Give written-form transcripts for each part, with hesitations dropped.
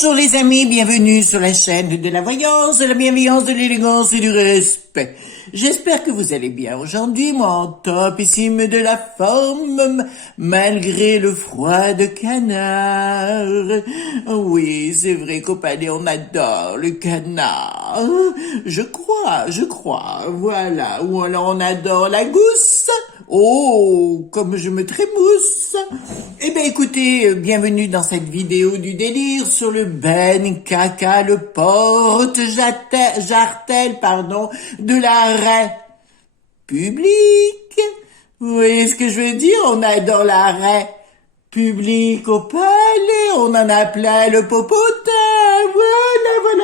Bonjour les amis, bienvenue sur la chaîne de la voyance, de la bienveillance, de l'élégance et du respect. J'espère que vous allez bien aujourd'hui, moi en topissime de la forme, malgré le froid de canard. Oui, c'est vrai qu'au palais on adore le canard. Je crois, voilà. Ou alors on adore la gousse. Oh, comme je me trémousse. Eh bien écoutez, bienvenue dans cette vidéo du délire sur le ben caca, le porte-jartel, de la République. Vous voyez ce que je veux dire? On adore la République au palais, on en a plein le popotin.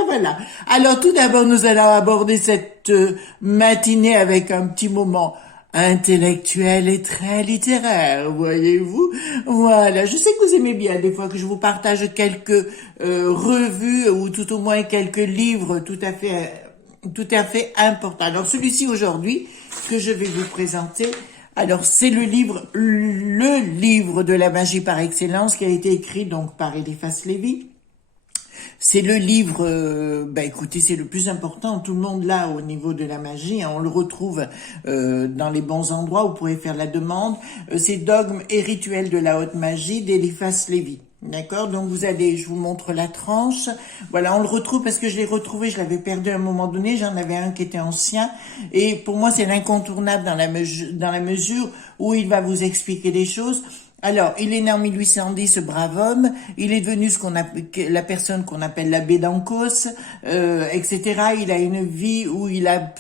Voilà. Alors tout d'abord, nous allons aborder cette matinée avec un petit moment intellectuel et très littéraire, voyez-vous. Voilà, je sais que vous aimez bien des fois que je vous partage quelques revues ou tout au moins quelques livres tout à fait importants. Alors celui-ci aujourd'hui que je vais vous présenter, alors c'est le livre de la magie par excellence qui a été écrit donc par Eliphas Lévy. C'est le livre, écoutez, c'est le plus important, tout le monde l'a au niveau de la magie, hein, on le retrouve dans les bons endroits, vous pourrez faire la demande. C'est Dogmes et rituels de la haute magie d'Eliphas Lévy. D'accord, donc je vous montre la tranche. Voilà, on le retrouve parce que je l'ai retrouvé, je l'avais perdu à un moment donné, j'en avais un qui était ancien. Et pour moi, c'est l'incontournable dans la mesure où il va vous expliquer les choses. Alors, il est né en 1810, ce brave homme. Il est devenu la personne qu'on appelle l'abbé d'Ancos, etc. Il a une vie où il a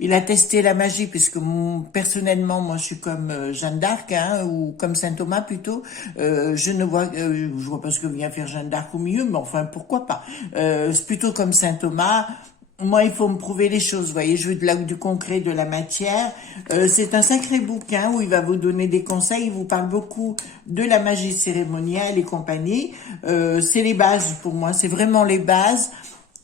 il a testé la magie, puisque personnellement, moi, je suis comme Jeanne d'Arc, hein, ou comme Saint Thomas plutôt. Je vois pas ce que vient faire Jeanne d'Arc au milieu, mais enfin, pourquoi pas. C'est plutôt comme Saint Thomas. Moi, il faut me prouver les choses, vous voyez, je veux du concret, de la matière. C'est un sacré bouquin où il va vous donner des conseils, il vous parle beaucoup de la magie cérémoniale et compagnie. C'est les bases pour moi, c'est vraiment les bases.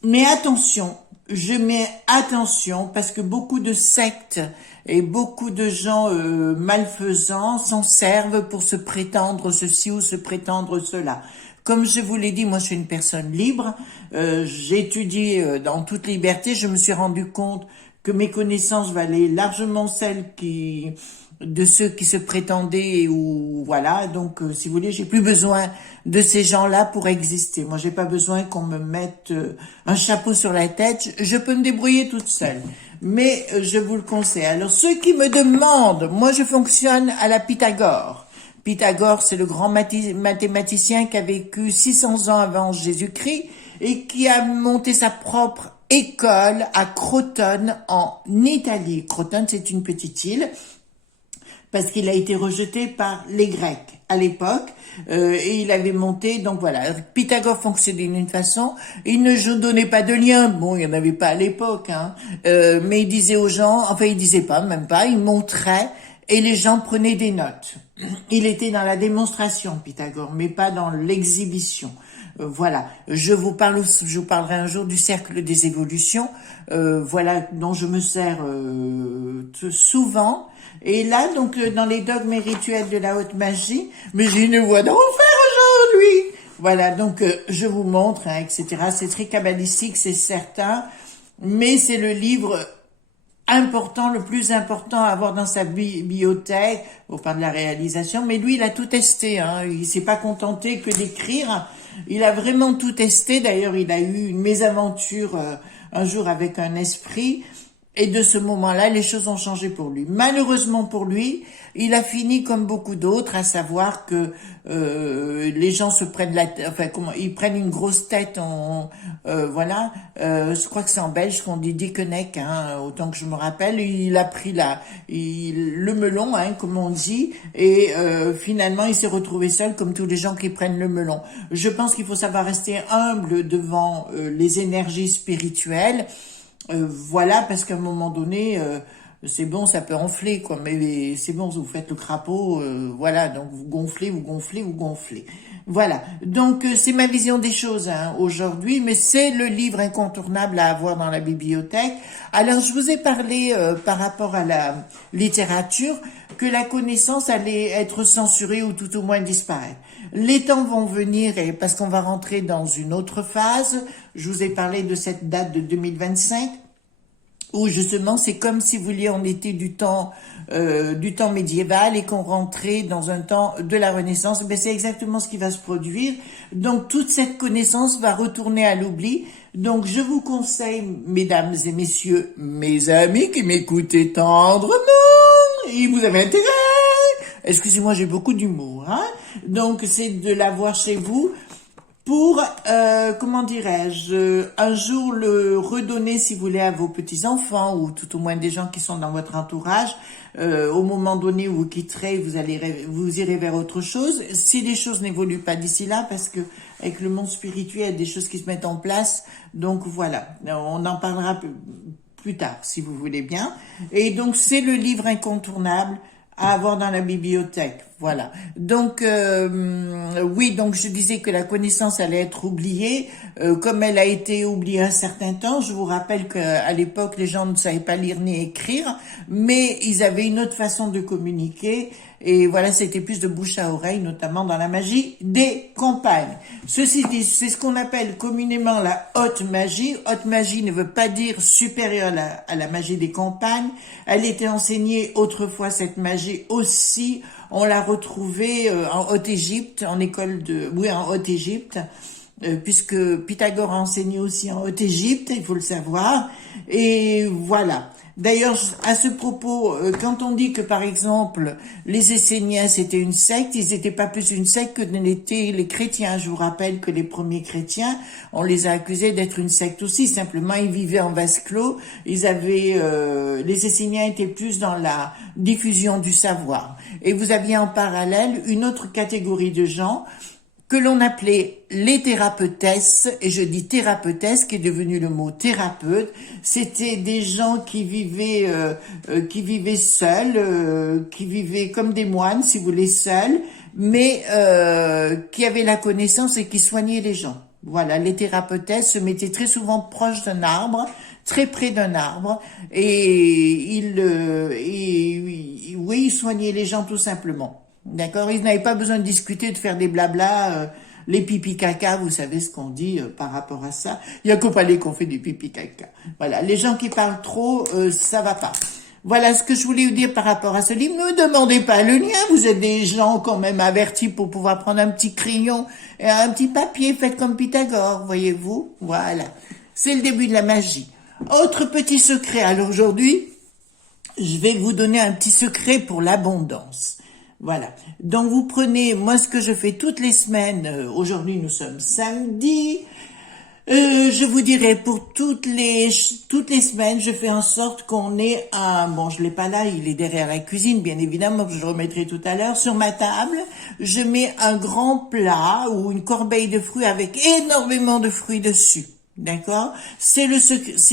Mais attention, je mets attention parce que beaucoup de sectes et beaucoup de gens malfaisants s'en servent pour se prétendre ceci ou se prétendre cela. Comme je vous l'ai dit, moi je suis une personne libre, j'ai étudié dans toute liberté, je me suis rendu compte que mes connaissances valaient largement celles de ceux qui se prétendaient ou voilà, donc si vous voulez, j'ai plus besoin de ces gens-là pour exister. Moi j'ai pas besoin qu'on me mette un chapeau sur la tête, je peux me débrouiller toute seule. Mais je vous le conseille. Alors ceux qui me demandent, moi je fonctionne à la Pythagore. Pythagore, c'est le grand mathématicien qui a vécu 600 ans avant Jésus-Christ et qui a monté sa propre école à Crotone en Italie. Crotone, c'est une petite île parce qu'il a été rejeté par les Grecs à l'époque et il avait monté, donc voilà, Pythagore fonctionnait d'une façon, il ne donnait pas de lien, bon, il n'y en avait pas à l'époque, hein, mais il disait aux gens, enfin il disait pas, même pas, il montrait et les gens prenaient des notes. Il était dans la démonstration, Pythagore, mais pas dans l'exhibition. Voilà, je vous parlerai un jour du cercle des évolutions, voilà, dont je me sers souvent. Et là, donc, dans les dogmes et rituels de la haute magie, mais j'ai une voix d'enfer aujourd'hui. Voilà, donc je vous montre, hein, etc. C'est très kabbalistique, c'est certain, mais c'est le livre important, le plus important à avoir dans sa bibliothèque, au part de la réalisation, mais lui, il a tout testé, hein. Il s'est pas contenté que d'écrire, il a vraiment tout testé. D'ailleurs, il a eu une mésaventure un jour avec un esprit, et de ce moment-là, les choses ont changé pour lui. Malheureusement pour lui, il a fini comme beaucoup d'autres, à savoir que les gens se prennent ils prennent une grosse tête voilà. Je crois que c'est en belge qu'on dit dickeneck, hein, autant que je me rappelle. Il a pris le melon, hein, comme on dit, et finalement il s'est retrouvé seul, comme tous les gens qui prennent le melon. Je pense qu'il faut savoir rester humble devant les énergies spirituelles. Voilà, parce qu'à un moment donné, c'est bon, ça peut enfler, quoi, mais c'est bon, vous faites le crapaud, voilà, donc vous gonflez. Voilà, donc c'est ma vision des choses, hein, aujourd'hui, mais c'est le livre incontournable à avoir dans la bibliothèque. Alors, je vous ai parlé par rapport à la littérature, que la connaissance allait être censurée ou tout au moins disparaître. Les temps vont venir et parce qu'on va rentrer dans une autre phase. Je vous ai parlé de cette date de 2025 où justement c'est comme si vous vouliez on était du temps médiéval et qu'on rentrait dans un temps de la Renaissance. Ben c'est exactement ce qui va se produire. Donc toute cette connaissance va retourner à l'oubli. Donc je vous conseille, mesdames et messieurs, mes amis qui m'écoutez tendrement, et vous avez intérêt. Excusez-moi, j'ai beaucoup d'humour, hein. Donc c'est de l'avoir chez vous pour, comment dirais-je, un jour le redonner si vous voulez à vos petits-enfants ou tout au moins des gens qui sont dans votre entourage. Au moment donné où vous quitterez, vous irez vers autre chose. Si les choses n'évoluent pas d'ici là, parce que avec le monde spirituel, il y a des choses qui se mettent en place. Donc voilà, on en parlera plus tard si vous voulez bien. Et donc c'est le livre incontournable à avoir dans la bibliothèque, voilà. Donc oui, donc je disais que la connaissance allait être oubliée, comme elle a été oubliée un certain temps. Je vous rappelle qu'à l'époque, les gens ne savaient pas lire ni écrire, mais ils avaient une autre façon de communiquer. Et voilà, c'était plus de bouche à oreille, notamment dans la magie des campagnes. Ceci dit, c'est ce qu'on appelle communément la haute magie. Haute magie ne veut pas dire supérieure à la magie des campagnes. Elle était enseignée autrefois, cette magie aussi. On l'a retrouvée en Haute-Égypte, en Haute-Égypte. Puisque Pythagore a enseigné aussi en Haute-Égypte, il faut le savoir. Et voilà. D'ailleurs, à ce propos, quand on dit que, par exemple, les Esséniens, c'était une secte, ils n'étaient pas plus une secte que l'étaient les chrétiens. Je vous rappelle que les premiers chrétiens, on les a accusés d'être une secte aussi. Simplement, ils vivaient en vase clos. Les Esséniens étaient plus dans la diffusion du savoir. Et vous aviez en parallèle une autre catégorie de gens que l'on appelait les thérapeutesses, et je dis thérapeutesses, qui est devenu le mot thérapeute. C'était des gens qui vivaient seuls, qui vivaient comme des moines, si vous voulez, seuls, mais qui avaient la connaissance et qui soignaient les gens. Voilà, les thérapeutesses se mettaient très souvent proches d'un arbre, très près d'un arbre, et ils soignaient les gens tout simplement. D'accord, ils n'avaient pas besoin de discuter, de faire des blabla, les pipi caca, vous savez ce qu'on dit par rapport à ça. Il y a qu'au palais qu'on fait des pipi caca. Voilà, les gens qui parlent trop, ça va pas. Voilà ce que je voulais vous dire par rapport à ce livre. Ne demandez pas le lien, vous êtes des gens quand même avertis pour pouvoir prendre un petit crayon et un petit papier, faites comme Pythagore, voyez-vous. Voilà, c'est le début de la magie. Autre petit secret, alors aujourd'hui, je vais vous donner un petit secret pour l'abondance. Voilà. Donc vous prenez, moi ce que je fais toutes les semaines, aujourd'hui nous sommes samedi, je vous dirais pour toutes les semaines, je fais en sorte qu'on ait bon je l'ai pas là, il est derrière la cuisine bien évidemment, je le remettrai tout à l'heure, sur ma table, je mets un grand plat ou une corbeille de fruits avec énormément de fruits dessus. D'accord? C'est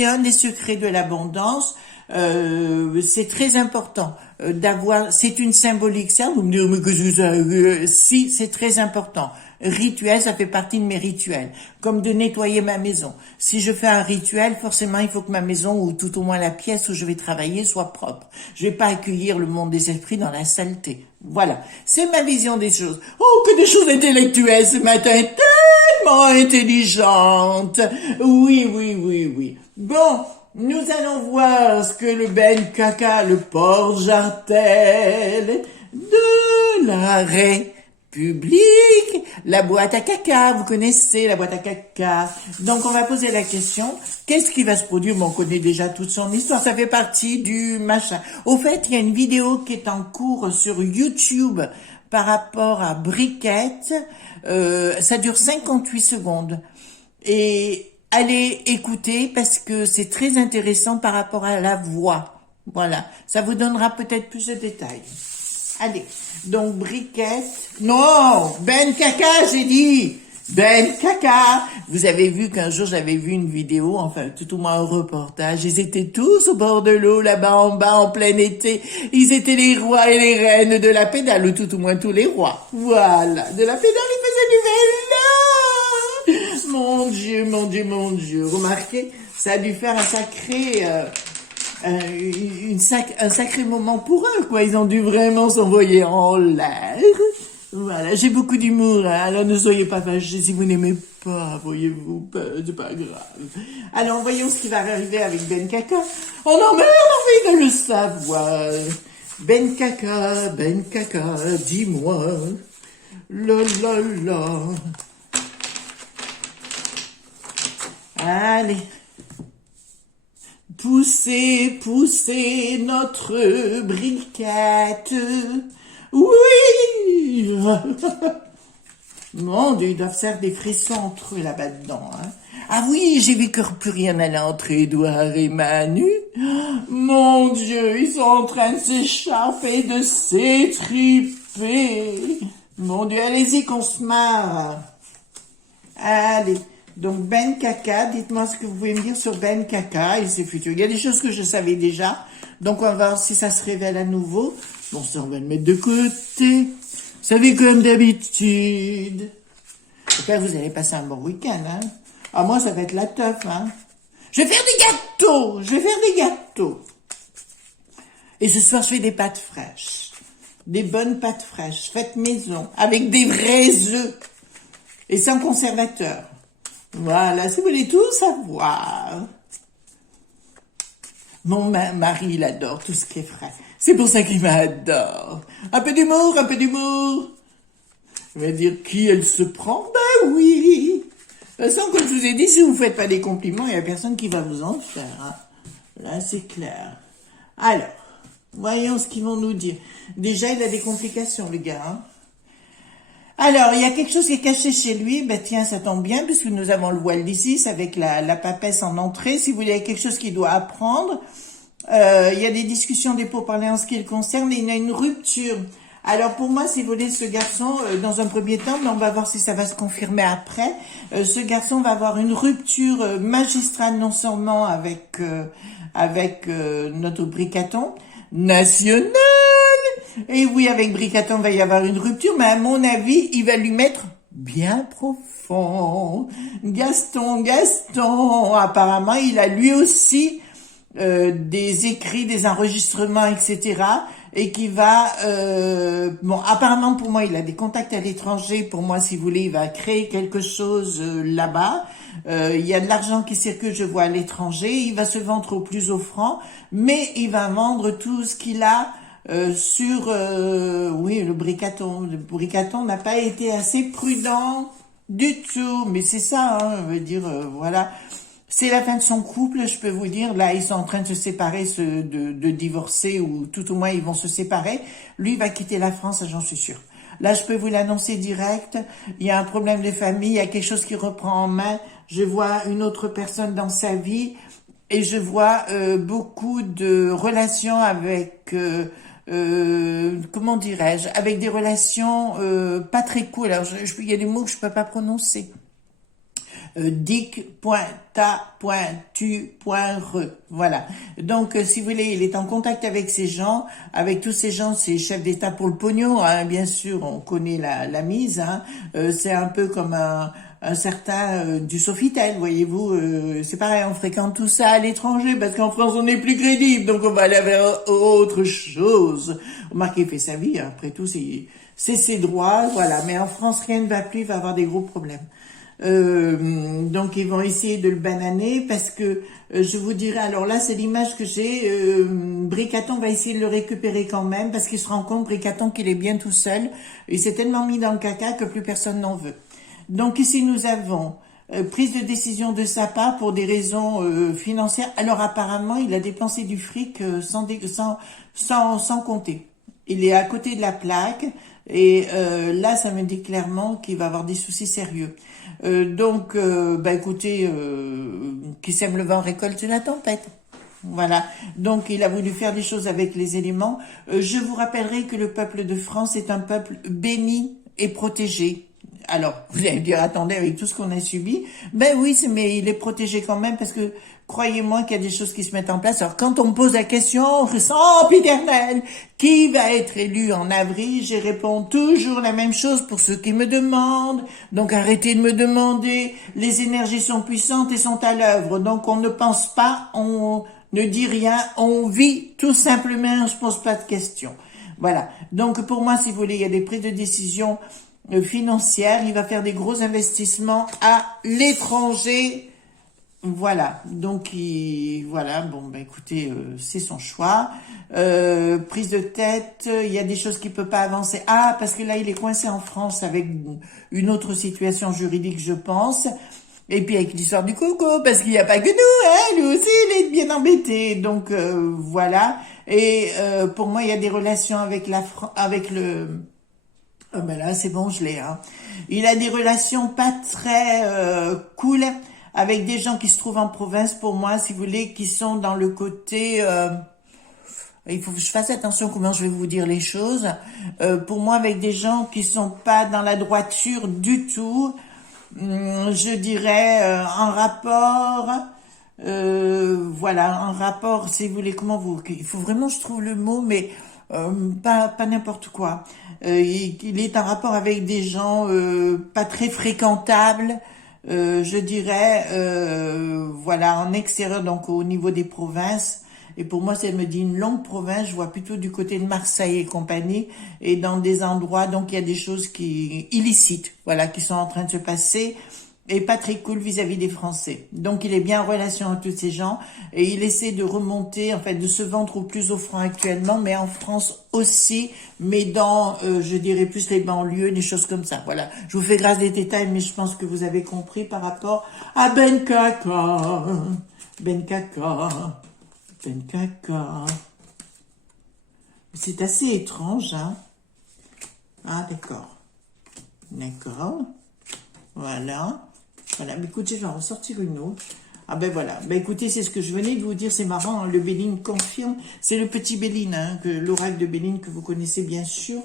un des secrets de l'abondance. C'est très important d'avoir, c'est une symbolique, ça, vous me direz, mais qu'est-ce que ça, si, c'est très important. Rituel, ça fait partie de mes rituels. Comme de nettoyer ma maison. Si je fais un rituel, forcément, il faut que ma maison, ou tout au moins la pièce où je vais travailler, soit propre. Je vais pas accueillir le monde des esprits dans la saleté. Voilà. C'est ma vision des choses. Oh, que des choses intellectuelles ce matin, tellement intelligentes. Oui. Bon. Nous allons voir ce que le Ben Caca, le porte-jartel de la République, la boîte à caca, vous connaissez la boîte à caca. Donc on va poser la question, qu'est-ce qui va se produire? Bon, on connaît déjà toute son histoire, ça fait partie du machin. Au fait, il y a une vidéo qui est en cours sur YouTube par rapport à Briquette, ça dure 58 secondes. Et allez écouter parce que c'est très intéressant par rapport à la voix. Voilà, ça vous donnera peut-être plus de détails. Allez, donc Briquette. Non, Ben Caca, j'ai dit. Ben Caca. Vous avez vu qu'un jour j'avais vu une vidéo, enfin tout au moins un reportage. Ils étaient tous au bord de l'eau, là-bas en bas, en plein été. Ils étaient les rois et les reines de la pédale, ou tout au moins tous les rois. Voilà, de la pédale, ils faisaient du vélo. Mon Dieu. Remarquez, ça a dû faire un sacré un sacré moment pour eux, quoi. Ils ont dû vraiment s'envoyer en l'air. Voilà, j'ai beaucoup d'humour, hein. Alors ne soyez pas fâchés si vous n'aimez pas, voyez-vous, c'est pas grave. Alors voyons ce qui va arriver avec Ben Kaka. On en meurt envie de le savoir. Ben Kaka, dis-moi. La la la. Allez. Poussez, poussez notre briquette. Oui. Mon Dieu, ils doivent faire des frissons entre eux là-bas dedans. Hein. Ah oui, j'ai vu que plus rien n'allait entre Édouard et Manu. Mon Dieu, ils sont en train de s'échapper, de s'étriper. Mon Dieu, allez-y qu'on se marre. Allez. Donc Ben Kaka, dites-moi ce que vous pouvez me dire sur Ben Kaka et ses futurs. Il y a des choses que je savais déjà, donc on va voir si ça se révèle à nouveau. Bon, ça on va le mettre de côté. Vous savez, comme d'habitude. J'espère que vous allez passer un bon week-end, hein. Ah, moi, ça va être la teuf, hein. Je vais faire des gâteaux. Et ce soir, je fais des pâtes fraîches. Des bonnes pâtes fraîches, faites maison, avec des vrais œufs. Et sans conservateur. Voilà, si vous voulez tout savoir. Mon mari, il adore tout ce qui est frais. C'est pour ça qu'il m'adore. Un peu d'humour. Il va dire qui elle se prend. Ben oui. De toute façon, comme je vous ai dit, si vous ne faites pas des compliments, il n'y a personne qui va vous en faire. Hein. Là, c'est clair. Alors, voyons ce qu'ils vont nous dire. Déjà, il a des complications, le gars. Hein. Alors, il y a quelque chose qui est caché chez lui. Ben tiens, ça tombe bien, puisque nous avons le voile d'ici, avec la papesse en entrée. Si vous voulez, il y a quelque chose qu'il doit apprendre. Il y a des discussions, des pourparlers en ce qui le concerne, et il y a une rupture. Alors pour moi, si vous voulez, ce garçon, dans un premier temps, mais on va voir si ça va se confirmer après, ce garçon va avoir une rupture magistrale, non seulement avec notre Bricaton national, et oui, avec Bricaton, il va y avoir une rupture, mais à mon avis, il va lui mettre bien profond. Gaston, apparemment, il a lui aussi des écrits, des enregistrements, etc., et qui va bon, apparemment pour moi il a des contacts à l'étranger. Pour moi, si vous voulez, il va créer quelque chose là-bas. Il y a de l'argent qui circule, je vois, à l'étranger. Il va se vendre au plus offrant, mais il va vendre tout ce qu'il a sur oui, le Bricaton. Le Bricaton n'a pas été assez prudent du tout, mais c'est ça, hein, je veux dire, voilà. C'est la fin de son couple, je peux vous dire. Là, ils sont en train de se séparer, de divorcer, ou tout au moins, ils vont se séparer. Lui, il va quitter la France, j'en suis sûre. Là, je peux vous l'annoncer direct. Il y a un problème de famille, il y a quelque chose qui reprend en main. Je vois une autre personne dans sa vie, et je vois beaucoup de relations avec... comment dirais-je, avec des relations pas très cool. Alors, il y a des mots que je peux pas prononcer. Dick.ta.tu.re. Voilà. Donc, si vous voulez, il est en contact avec ces gens. Avec tous ces gens, c'est chef d'État pour le pognon. Hein, bien sûr, on connaît la mise. Hein. C'est un peu comme un certain du Sofitel, voyez-vous. C'est pareil, on fréquente tout ça à l'étranger parce qu'en France, on est plus crédible. Donc, on va aller vers autre chose. Remarquez, il fait sa vie. Hein. Après tout, c'est ses droits. Voilà. Mais en France, rien ne va plus. Il va avoir des gros problèmes. Donc ils vont essayer de le bananer parce que je vous dirais, alors là c'est l'image que j'ai, Bricaton va essayer de le récupérer quand même parce qu'il se rend compte, Bricaton, qu'il est bien tout seul. Il s'est tellement mis dans le caca que plus personne n'en veut. Donc ici nous avons prise de décision de sa part pour des raisons financières. Alors apparemment il a dépensé du fric sans compter. Il est à côté de la plaque et là ça me dit clairement qu'il va avoir des soucis sérieux. Donc, bah écoutez, qui sème le vent récolte la tempête. Voilà. Donc, il a voulu faire des choses avec les éléments. Je vous rappellerai que le peuple de France est un peuple béni et protégé. Alors, vous allez me dire, attendez, avec tout ce qu'on a subi, ben oui, mais il est protégé quand même parce que croyez-moi qu'il y a des choses qui se mettent en place. Alors, quand on me pose la question, sempiternelle, qui va être élu en avril, je réponds toujours la même chose pour ceux qui me demandent. Donc, arrêtez de me demander. Les énergies sont puissantes et sont à l'œuvre. Donc, on ne pense pas, on ne dit rien, on vit tout simplement, on se pose pas de questions. Voilà. Donc pour moi, si vous voulez, il y a des prises de décision financières, il va faire des gros investissements à l'étranger. Voilà, donc voilà, bon ben écoutez, c'est son choix. Prise de tête, il y a des choses qu'il peut pas avancer. Ah, parce que là il est coincé en France avec une autre situation juridique, je pense. Et puis avec l'histoire du coco, parce qu'il n'y a pas que nous, hein, lui aussi il est bien embêté. Donc voilà. Et pour moi il y a des relations avec avec le. Ah ben là c'est bon, je l'ai. Hein. Il a des relations pas très cool avec des gens qui se trouvent en province, pour moi, si vous voulez, qui sont dans le côté... il faut que je fasse attention comment je vais vous dire les choses. Pour moi, avec des gens qui sont pas dans la droiture du tout, je dirais en rapport... voilà, en rapport, si vous voulez, comment vous... Il faut vraiment, je trouve le mot, mais... pas n'importe quoi. Il est en rapport avec des gens pas très fréquentables, je dirais, voilà, en extérieur, donc au niveau des provinces. Et pour moi, ça me dit une longue province, je vois plutôt du côté de Marseille et compagnie, et dans des endroits, donc il y a des choses qui illicites, voilà, qui sont en train de se passer, et pas très cool vis-à-vis des Français. Donc il est bien en relation avec tous ces gens, et il essaie de remonter, en fait, de se vendre au plus offrant actuellement, mais en France aussi, mais dans, je dirais plus les banlieues, des choses comme ça. Voilà, je vous fais grâce des détails, mais je pense que vous avez compris par rapport à Ben Kaka. Ben Kaka. Ben Kaka. C'est assez étrange, hein. Ah, d'accord. D'accord. Voilà. Voilà, mais écoutez, je vais en ressortir une autre. Ah ben voilà, ben écoutez, c'est ce que je venais de vous dire, c'est marrant, hein, le Béline confirme, c'est le petit Béline, hein, l'oracle de Béline que vous connaissez bien sûr.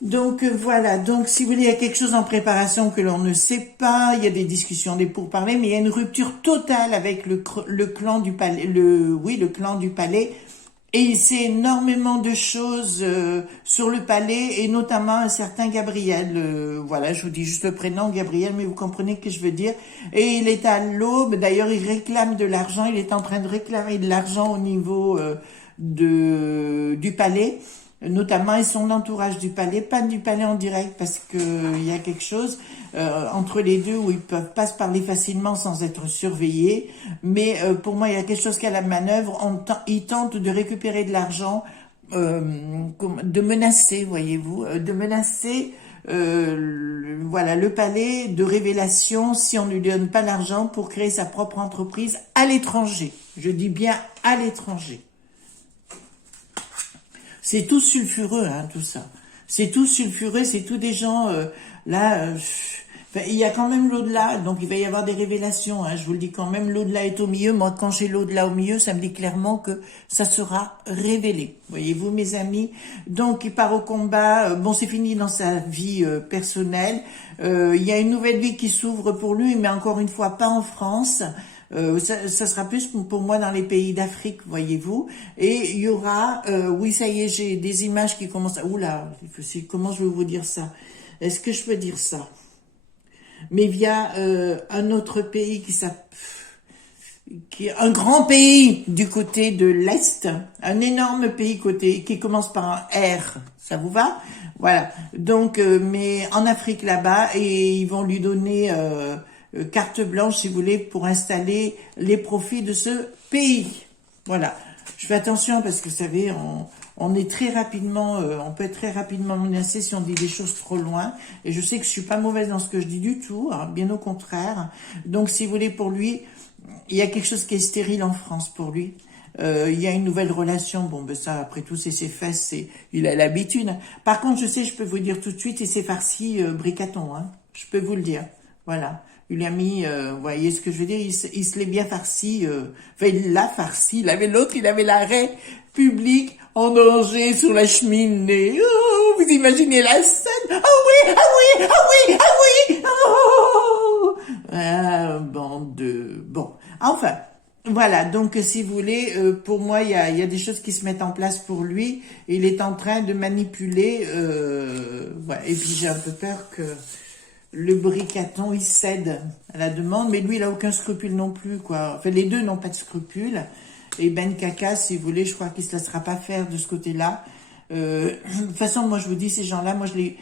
Donc voilà, donc si vous voulez, il y a quelque chose en préparation que l'on ne sait pas, il y a des discussions, des pourparlers, mais il y a une rupture totale avec le clan du palais, le clan du palais. Et il sait énormément de choses sur le palais, et notamment un certain Gabriel. Voilà, je vous dis juste le prénom, Gabriel, mais vous comprenez ce que je veux dire. Et il est à l'aube, d'ailleurs il réclame de l'argent, il est en train de réclamer de l'argent au niveau du palais, notamment et son entourage du palais, pas du palais en direct, parce que il y a quelque chose entre les deux où ils peuvent pas se parler facilement sans être surveillés, mais pour moi il y a quelque chose qu'à la manœuvre, ils tentent de récupérer de l'argent, de menacer, voyez-vous, de menacer voilà, le palais de révélation si on ne lui donne pas l'argent pour créer sa propre entreprise à l'étranger. Je dis bien à l'étranger. C'est tout sulfureux, hein, tout ça. C'est tout sulfureux, c'est tout des gens, là, enfin, il y a quand même l'au-delà, donc il va y avoir des révélations, hein, je vous le dis quand même, l'au-delà est au milieu. Moi, quand j'ai l'au-delà au milieu, ça me dit clairement que ça sera révélé. Voyez-vous, mes amis. Donc, il part au combat, bon, c'est fini dans sa vie personnelle. Il y a une nouvelle vie qui s'ouvre pour lui, mais encore une fois, pas en France. Ça sera plus pour moi dans les pays d'Afrique, voyez-vous. Et il y aura, oui, ça y est, j'ai des images qui commencent à... Oula, comment je vais vous dire ça? Est-ce que je peux dire ça? Mais via un autre pays qui est un grand pays du côté de l'Est, un énorme pays qui commence par un R. Ça vous va? Voilà. Donc, mais en Afrique là-bas, et ils vont lui donner... carte blanche, si vous voulez, pour installer les profits de ce pays. Voilà. Je fais attention parce que, vous savez, on est très rapidement, on peut être très rapidement menacé si on dit des choses trop loin. Et je sais que je suis pas mauvaise dans ce que je dis du tout, hein, bien au contraire. Donc, si vous voulez, pour lui, il y a quelque chose qui est stérile en France pour lui. Il y a une nouvelle relation. Bon, ben ça, après tout, c'est ses fesses, il a l'habitude. Par contre, je sais, je peux vous dire tout de suite, et c'est farci bricaton, hein. Je peux vous le dire. Voilà. Il a mis, vous voyez ce que je veux dire, il se l'est bien farci, enfin il l'a farci, il avait l'autre, il avait l'arrêt public en danger sur la cheminée. Oh, vous imaginez la scène? Ah oui, ah oui, ah oui, ah oui, oh, bon, enfin, voilà, donc si vous voulez, pour moi, il y a des choses qui se mettent en place pour lui, il est en train de manipuler, voilà, et puis j'ai un peu peur que... Le bricaton, il cède à la demande, mais lui, il a aucun scrupule non plus, quoi. Enfin, les deux n'ont pas de scrupule. Et Ben Kaka, si vous voulez, je crois qu'il se laissera pas faire de ce côté-là. De toute façon, moi je vous dis, ces gens-là, moi je les...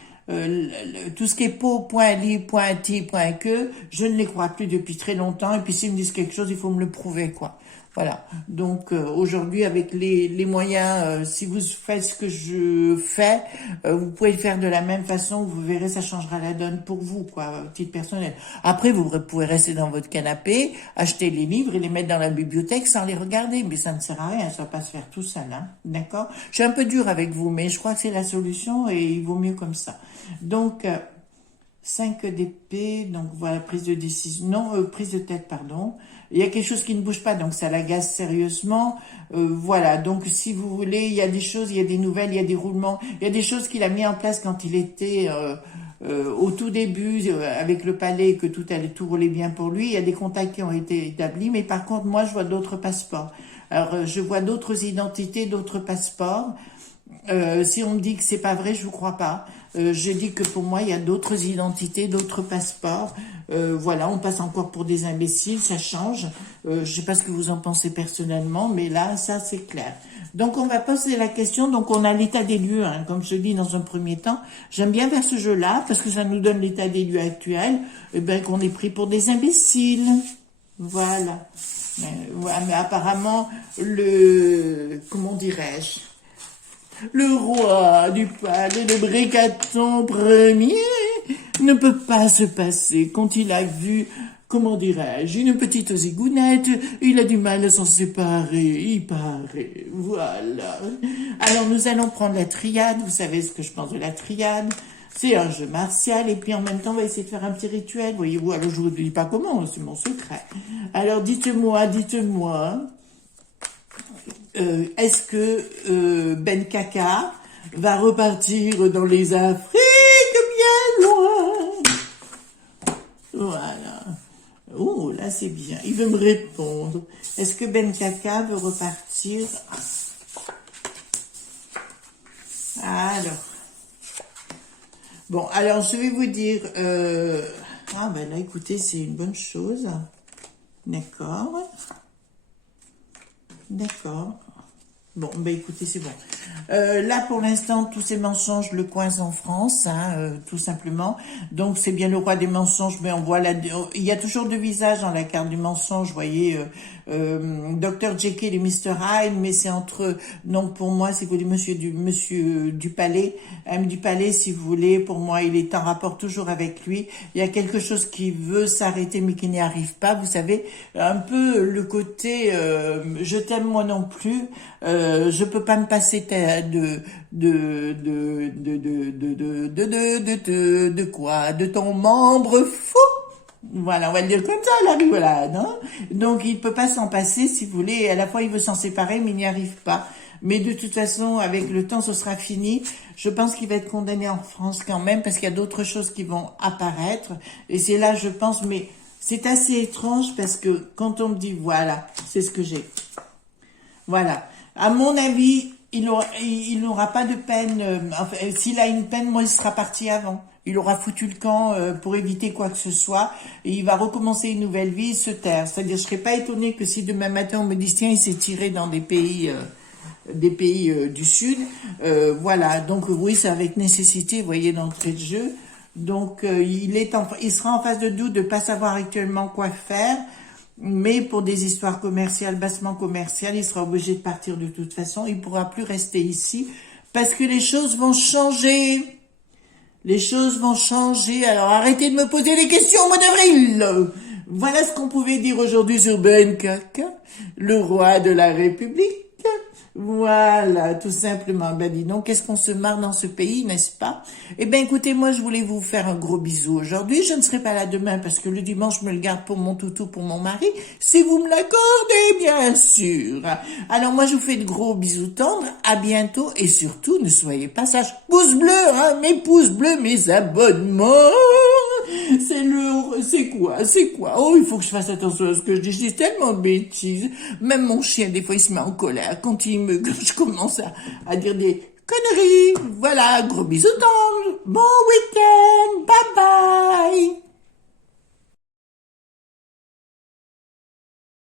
tout ce qui est pot, point lit, point ti, point que, je ne les crois plus depuis très longtemps. Et puis s'ils me disent quelque chose, il faut me le prouver, quoi. Voilà. Donc aujourd'hui, avec les moyens, si vous faites ce que je fais, vous pouvez le faire de la même façon. Vous verrez, ça changera la donne pour vous, quoi, à titre personnel. Après, vous pouvez rester dans votre canapé, acheter les livres et les mettre dans la bibliothèque sans les regarder. Mais ça ne sert à rien, ça va pas se faire tout seul, hein. D'accord? Je suis un peu dure avec vous, mais je crois que c'est la solution et il vaut mieux comme ça. Donc 5 d'épée, donc voilà, prise de décision, non, prise de tête, pardon. Il y a quelque chose qui ne bouge pas, donc ça l'agace sérieusement. Voilà, donc si vous voulez, il y a des choses, il y a des nouvelles, il y a des roulements, il y a des choses qu'il a mis en place quand il était au tout début avec le palais, que tout roulait bien pour lui. Il y a des contacts qui ont été établis, mais par contre, moi, je vois d'autres passeports. Alors, je vois d'autres identités, d'autres passeports. Si on me dit que c'est pas vrai, je vous crois pas. Je dis que pour moi, il y a d'autres identités, d'autres passeports. Voilà, on passe encore pour des imbéciles, ça change. Je sais pas ce que vous en pensez personnellement, mais là, ça, c'est clair. Donc, on va poser la question. Donc, on a l'état des lieux, hein, comme je dis dans un premier temps. J'aime bien faire ce jeu-là, parce que ça nous donne l'état des lieux actuel, et ben, qu'on est pris pour des imbéciles. Voilà. Mais apparemment, comment dirais-je? Le roi du palais de Bricaton Ier ne peut pas se passer quand il a vu, comment dirais-je, une petite zigounette, il a du mal à s'en séparer, il paraît, voilà. Alors nous allons prendre la triade, vous savez ce que je pense de la triade, c'est un jeu martial, et puis en même temps on va essayer de faire un petit rituel, voyez-vous, alors je vous dis pas comment, c'est mon secret. Alors dites-moi, est-ce que Ben Kaka va repartir dans les Afriques bien loin? Voilà. Oh, là c'est bien. Il veut me répondre. Est-ce que Ben Kaka veut repartir? Alors. Bon, alors je vais vous dire... Ah ben là, écoutez, c'est une bonne chose. D'accord. D'accord. Bon, ben écoutez, c'est bon. Là, pour l'instant, tous ces mensonges le coincent en France, hein, tout simplement. Donc, c'est bien le roi des mensonges, mais on voit il y a toujours deux visages dans la carte du mensonge, vous voyez, Dr. Jekyll et Mr. Hyde, mais c'est entre eux. Donc, pour moi, c'est que monsieur du palais, M du palais, si vous voulez, pour moi, il est en rapport toujours avec lui. Il y a quelque chose qui veut s'arrêter, mais qui n'y arrive pas. Vous savez, un peu le côté, je t'aime moi non plus, je peux pas me passer de quoi? De ton membre fou? Voilà, on va le dire comme ça, la rigolade, hein. Donc, il peut pas s'en passer, si vous voulez, et à la fois, il veut s'en séparer, mais il n'y arrive pas. Mais de toute façon, avec le temps, ce sera fini. Je pense qu'il va être condamné en France quand même, parce qu'il y a d'autres choses qui vont apparaître. Et c'est là, je pense, mais c'est assez étrange, parce que quand on me dit, voilà, c'est ce que j'ai. Voilà. À mon avis, il n'aura pas de peine. Enfin, s'il a une peine, moi, il sera parti avant. Il aura foutu le camp pour éviter quoi que ce soit. Et il va recommencer une nouvelle vie, se taire. C'est-à-dire, je serais pas étonnée que si demain matin on me dit, tiens, il s'est tiré dans des pays du Sud. Voilà. Donc, oui, c'est avec nécessité, vous voyez, d'entrée de jeu. Donc, il sera en phase de doute de pas savoir actuellement quoi faire. Mais pour des histoires commerciales, bassement commerciales, il sera obligé de partir de toute façon. Il ne pourra plus rester ici parce que les choses vont changer. Les choses vont changer. Alors arrêtez de me poser des questions au mois d'avril. Voilà ce qu'on pouvait dire aujourd'hui sur Ben Kaka, le roi de la République. Voilà, tout simplement. Ben dis donc, qu'est-ce qu'on se marre dans ce pays, n'est-ce pas? Eh ben écoutez, moi je voulais vous faire un gros bisou aujourd'hui. Je ne serai pas là demain parce que le dimanche je me le garde pour mon toutou, pour mon mari. Si vous me l'accordez, bien sûr. Alors moi je vous fais de gros bisous tendres. À bientôt et surtout ne soyez pas sages. Pouce bleu, hein, mes pouces bleus, mes abonnements. C'est quoi? Oh, il faut que je fasse attention à ce que je dis. Je dis tellement de bêtises. Même mon chien, des fois, il se met en colère quand quand je commence à dire des conneries. Voilà, gros bisous tendres. Bon week-end.